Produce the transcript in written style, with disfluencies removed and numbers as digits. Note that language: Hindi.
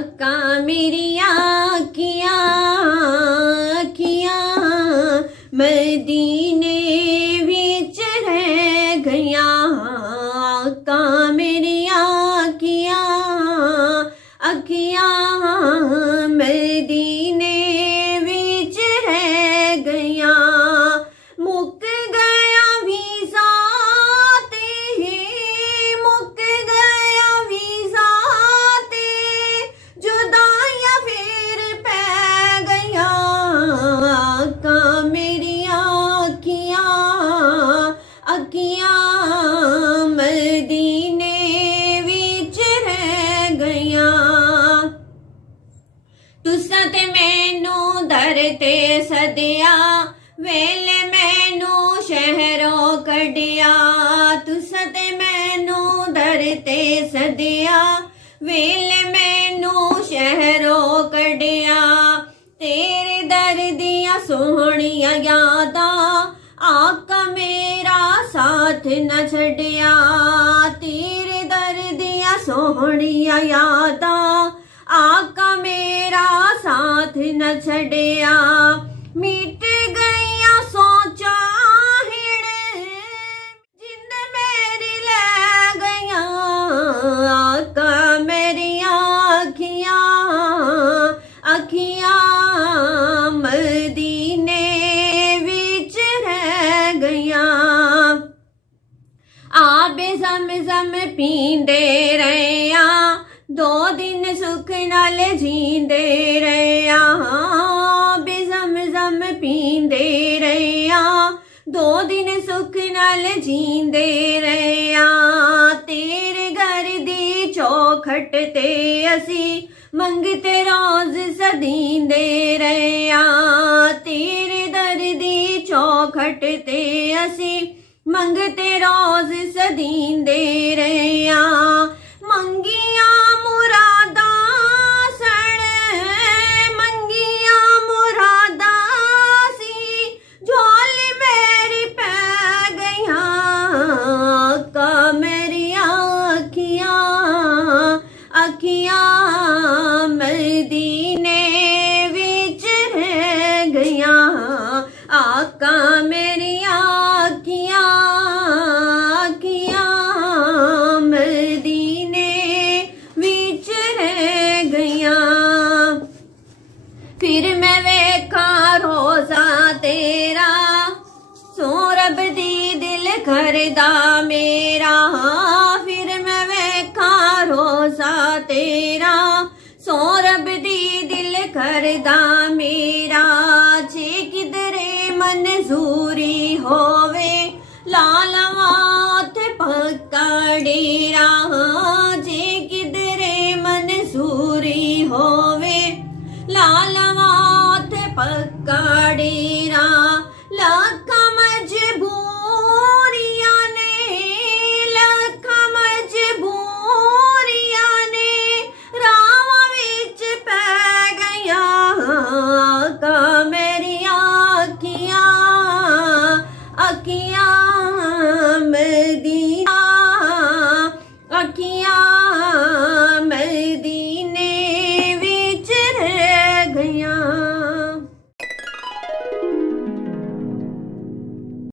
आका मेरी आखियां मदीने विच रह गया। आका मेरी आखियां मदीने विच रह गया। मुक गया वीज़ा ते, मुक गया वीज़ा ते, जुदाइयां फिर पै गया। आका मेरी आखियां मदीने विच रह गया। तुसां ते मैनू दर ते सदिया, वेले मैनू शहरों कढ़िया। तुसां ते मैनू दर ते सदिया, वेले मैनू शहरों कढ़िया। तेरे दर दियां सोहणियां यादां, आका मेरा साथ न छड़िया। तेरे दर दियां सोहणियां यादां, आका मेरा साथ न छड़िया। मिट गईयां सोचा हिण, जिंद मेरी लै गईयां। आका मेरी आखियां मदीने विच रह गया। आबे ज़म-ज़म पींदे रहिया, 2 दिन सुख नाल जींदे रहिया। आबे ज़म-ज़म पींदे रहिया, 2 दिन सुख नाल जींदे रहिया। तेरे घर दी चौखट ते असी मंगते रोज सदींदे रहिया। तेरे दर दी चौखट ते असी मंगते रोज सदींदे रहिया। मंगियां मुरादां सण, मंगियां मुरादां सी, झोली मेरी पै गईयां। आका मेरी आखियां मदीने विच रह गया। आका मेरी आखियां मदीने विच रह गया। फिर मैं वेखा रोज़ा तेरा, सो रब दी दिल करदा मेरा। फिर मैं वेखा रोज़ा तेरा, सो रब दी दिल करदा मेरा। जे किधरे मंजूरी होवे, ला लवां उत्थे पक्का डेरा।